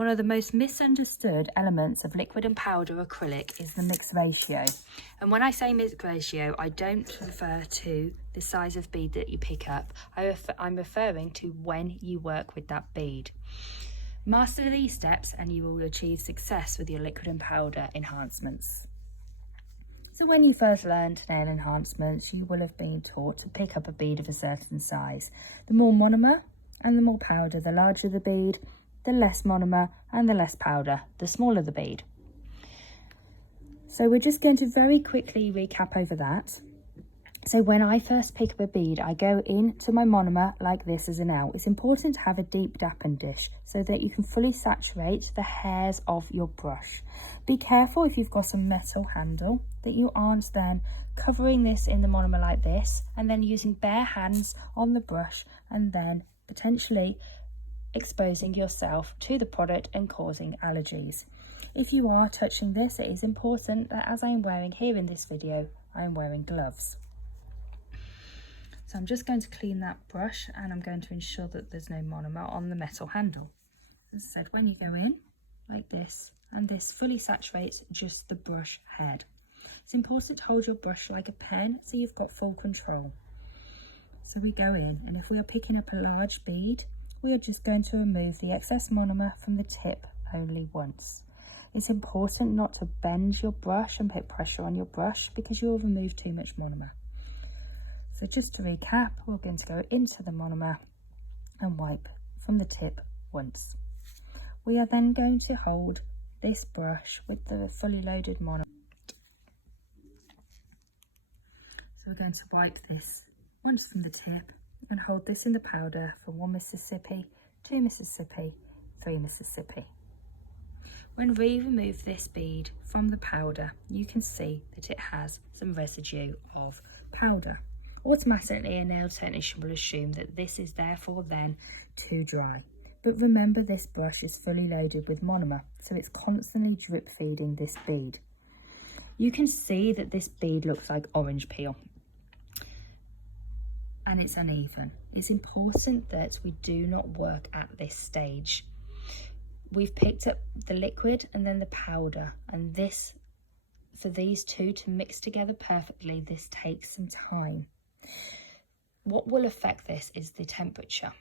One of the most misunderstood elements of liquid and powder acrylic is the mix ratio. And when I say mix ratio, I don't refer to the size of bead that you pick up. I'm referring to when you work with that bead. Master these steps and you will achieve success with your liquid and powder enhancements. So when you first learned nail enhancements, you will have been taught to pick up a bead of a certain size. The more monomer and the more powder, the larger the bead, the less monomer and the less powder, the smaller the bead. So we're just going to very quickly recap over that. So when I first pick up a bead, I go into my monomer like this as an L. It's important to have a deep dappen dish so that you can fully saturate the hairs of your brush. Be careful if you've got a metal handle that you aren't then covering this in the monomer like this and then using bare hands on the brush and then potentially exposing yourself to the product and causing allergies. If you are touching this, it is important that as I am wearing here in this video, I am wearing gloves. So I'm just going to clean that brush and I'm going to ensure that there's no monomer on the metal handle. As I said, when you go in like this, and this fully saturates just the brush head. It's important to hold your brush like a pen so you've got full control. So we go in, and if we are picking up a large bead, we are just going to remove the excess monomer from the tip only once. It's important not to bend your brush and put pressure on your brush because you'll remove too much monomer. So just to recap, we're going to go into the monomer and wipe from the tip once. We are then going to hold this brush with the fully loaded monomer. So we're going to wipe this once from the tip and hold this in the powder for 1 Mississippi, 2 Mississippi, 3 Mississippi. When we remove this bead from the powder, you can see that it has some residue of powder. Automatically, a nail technician will assume that this is therefore then too dry. But remember, this brush is fully loaded with monomer, so it's constantly drip feeding this bead. You can see that this bead looks like orange peel and it's uneven. It's important that we do not work at this stage. We've picked up the liquid and then the powder, and this, for these two to mix together perfectly, this takes some time. What will affect this is the temperature.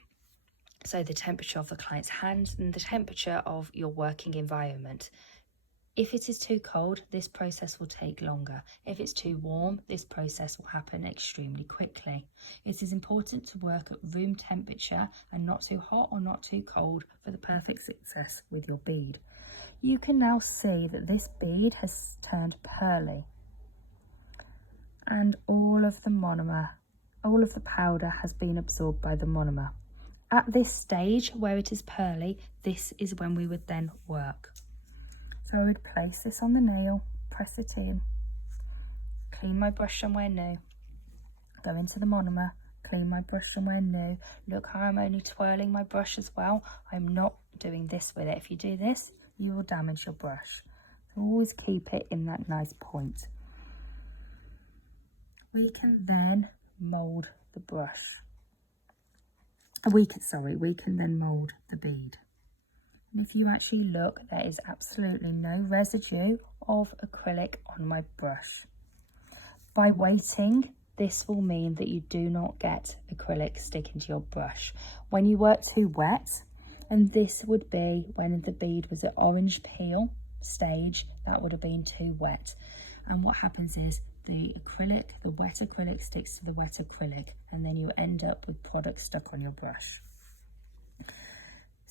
So the temperature of the client's hand and the temperature of your working environment. If it is too cold, this process will take longer. If it's too warm, this process will happen extremely quickly. It is important to work at room temperature and not too hot or not too cold for the perfect success with your bead. You can now see that this bead has turned pearly and all of the powder has been absorbed by the monomer. At this stage where it is pearly, this is when we would then work. So I would place this on the nail, press it in, clean my brush somewhere new, go into the monomer, clean my brush somewhere new. Look how I'm only twirling my brush as well. I'm not doing this with it. If you do this, you will damage your brush. So always keep it in that nice point. We can then mould the brush. We can then mould the bead. And if you actually look, there is absolutely no residue of acrylic on my brush. By waiting, this will mean that you do not get acrylic sticking to your brush. When you work too wet, and this would be when the bead was at orange peel stage, that would have been too wet. And what happens is the wet acrylic sticks to the wet acrylic, and then you end up with product stuck on your brush.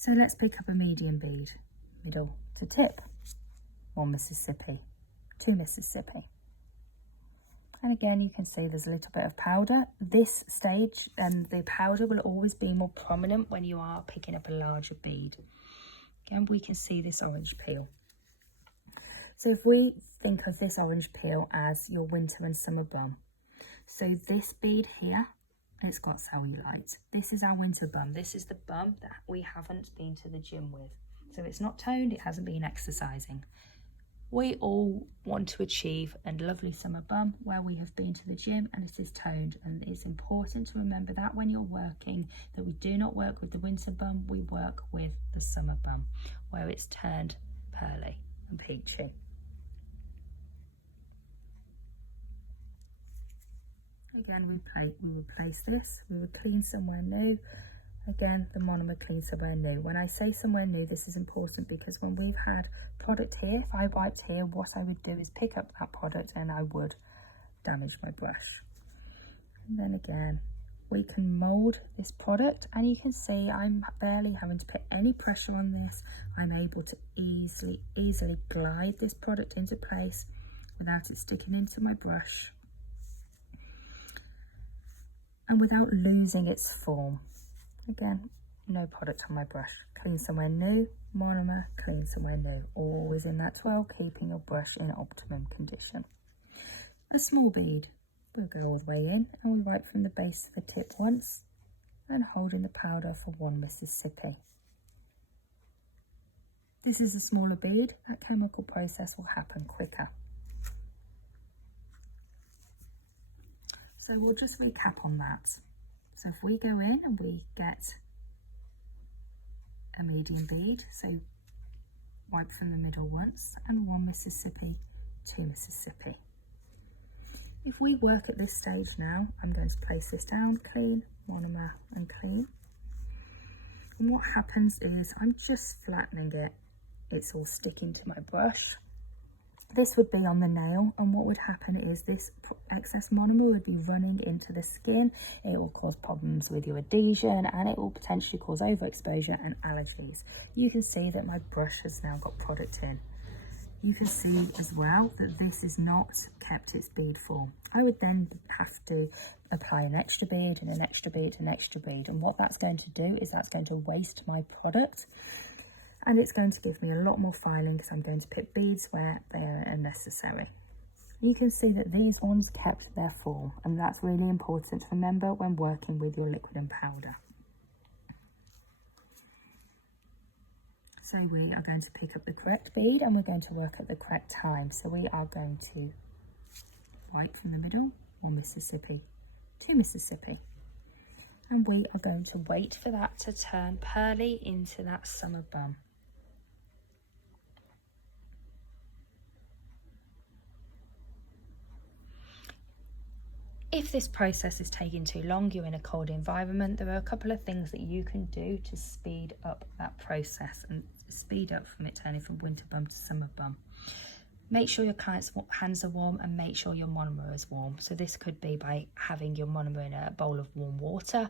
So let's pick up a medium bead, middle to tip, 1 Mississippi, 2 Mississippi. And again, you can see there's a little bit of powder. This stage, the powder will always be more prominent when you are picking up a larger bead. Again, we can see this orange peel. So if we think of this orange peel as your winter and summer bum, so this bead here, it's got cellulite. This is our winter bum. This is the bum that we haven't been to the gym with. So it's not toned, it hasn't been exercising. We all want to achieve a lovely summer bum where we have been to the gym and it is toned, and it's important to remember that when you're working, that we do not work with the winter bum, we work with the summer bum where it's turned pearly and peachy. Again, we replace this, we would clean somewhere new. Again, the monomer clean somewhere new. When I say somewhere new, this is important because when we've had product here, if I wiped here, what I would do is pick up that product and I would damage my brush. And then again, we can mold this product, and you can see I'm barely having to put any pressure on this. I'm able to easily glide this product into place without it sticking into my brush and without losing its form. Again, no product on my brush. Clean somewhere new, monomer, clean somewhere new. Always in that 12, keeping your brush in optimum condition. A small bead. We'll go all the way in and we wipe from the base to the tip once and hold in the powder for 1 Mississippi. This is a smaller bead. That chemical process will happen quicker. So we'll just recap on that. So if we go in and we get a medium bead, so wipe from the middle once and 1 Mississippi, 2 Mississippi. If we work at this stage now, I'm going to place this down, clean, monomer and clean. And what happens is I'm just flattening it. It's all sticking to my brush. This would be on the nail, and what would happen is this excess monomer would be running into the skin. It will cause problems with your adhesion, and it will potentially cause overexposure and allergies. You can see that my brush has now got product in. You can see as well that this is not kept its bead form. I would then have to apply an extra bead and an extra bead and an extra bead, and what that's going to do is that's going to waste my product. And it's going to give me a lot more filing because I'm going to put beads where they are unnecessary. You can see that these ones kept their form, and that's really important to remember when working with your liquid and powder. So we are going to pick up the correct bead and we're going to work at the correct time. So we are going to wipe from the middle, 1 Mississippi, 2 Mississippi. And we are going to wait for that to turn pearly into that summer bum. If this process is taking too long, you're in a cold environment, there are a couple of things that you can do to speed up that process and speed up from it turning from winter bum to summer bum. Make sure your client's hands are warm and make sure your monomer is warm. So this could be by having your monomer in a bowl of warm water,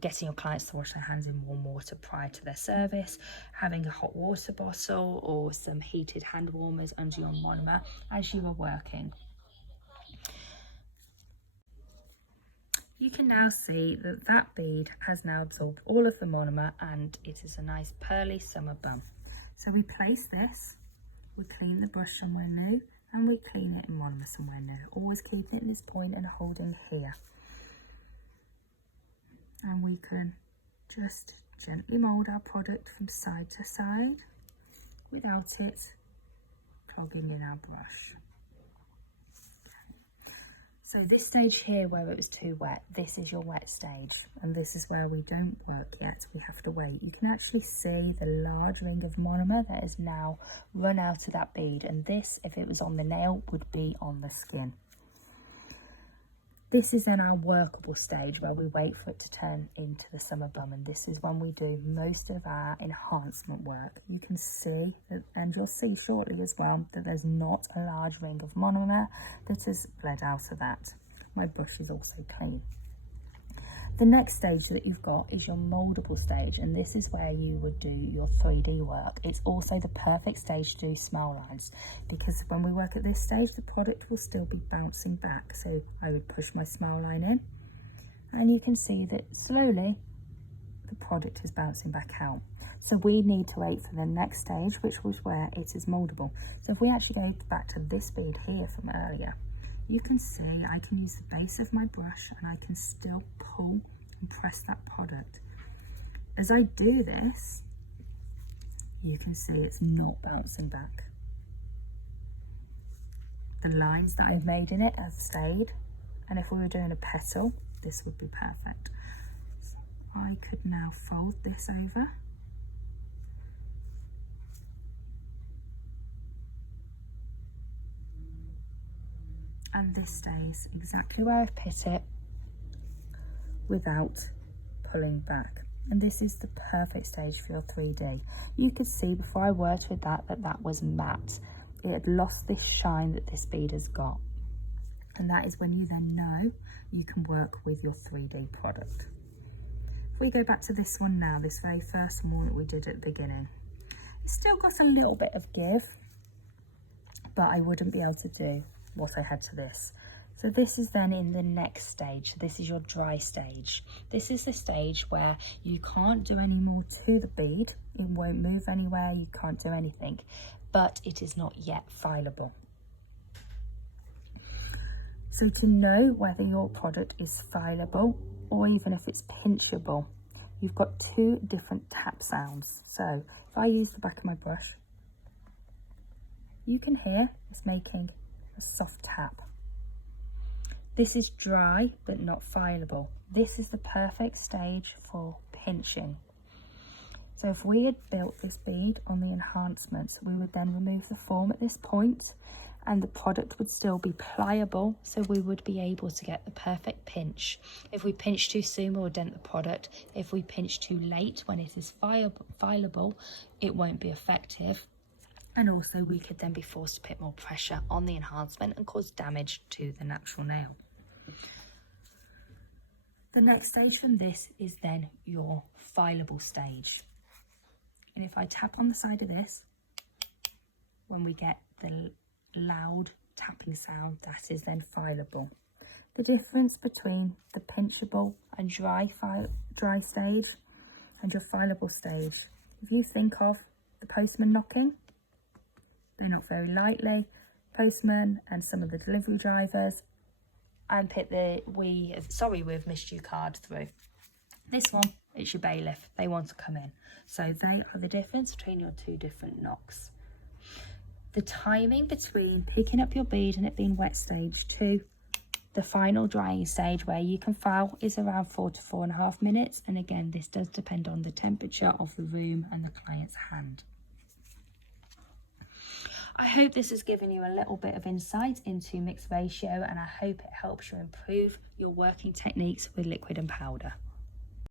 getting your clients to wash their hands in warm water prior to their service, having a hot water bottle or some heated hand warmers under your monomer as you are working. You can now see that that bead has now absorbed all of the monomer and it is a nice pearly summer bum. So we place this, we clean the brush somewhere new and we clean it in monomer somewhere new. Always keeping it in this point and holding here. And we can just gently mould our product from side to side without it clogging in our brush. So this stage here where it was too wet, this is your wet stage, and this is where we don't work yet, we have to wait. You can actually see the large ring of monomer that has now run out of that bead, and this, if it was on the nail, would be on the skin. This is then our workable stage where we wait for it to turn into the summer bum, and this is when we do most of our enhancement work. You can see, and you'll see shortly as well, that there's not a large ring of monomer that has bled out of that. My brush is also clean. The next stage that you've got is your mouldable stage, and this is where you would do your 3D work. It's also the perfect stage to do smile lines, because when we work at this stage, the product will still be bouncing back. So I would push my smile line in, and you can see that slowly the product is bouncing back out. So we need to wait for the next stage, which was where it is mouldable. So if we actually go back to this bead here from earlier, you can see I can use the base of my brush and I can still pull and press that product. As I do this, you can see it's not bouncing back. the lines that I've made in it have stayed. And if we were doing a petal, this would be perfect. So I could now fold this over. And this stays exactly where I've put it without pulling back. And this is the perfect stage for your 3D. You could see before I worked with that that was matte. It had lost this shine that this bead has got. And that is when you then know you can work with your 3D product. If we go back to this one now, this very first one that we did at the beginning, it's still got a little bit of give, but I wouldn't be able to do what I had to this. So this is then in the next stage. This is your dry stage. This is the stage where you can't do any more to the bead. It won't move anywhere, you can't do anything, but it is not yet fileable. So to know whether your product is fileable or even if it's pinchable, you've got two different tap sounds. So if I use the back of my brush, you can hear it's making a soft tap. This is dry but not fileable. This is the perfect stage for pinching. So if we had built this bead on the enhancements, we would then remove the form at this point and the product would still be pliable, so we would be able to get the perfect pinch. If we pinch too soon, we'll dent the product. If we pinch too late when it is fileable, it won't be effective. And also we could then be forced to put more pressure on the enhancement and cause damage to the natural nail. The next stage from this is then your fileable stage. And if I tap on the side of this, when we get the loud tapping sound, that is then fileable. The difference between the pinchable and dry stage and your fileable stage, if you think of the postman knocking, they knock very lightly. Postman and some of the delivery drivers, and put the we've missed you card through. This one, it's your bailiff. They want to come in. So they are the difference between your two different knocks. The timing between picking up your bead and it being wet stage to the final drying stage where you can file is around 4 to 4.5 minutes. And again, this does depend on the temperature of the room and the client's hand. I hope this has given you a little bit of insight into mixed ratio, and I hope it helps you improve your working techniques with liquid and powder.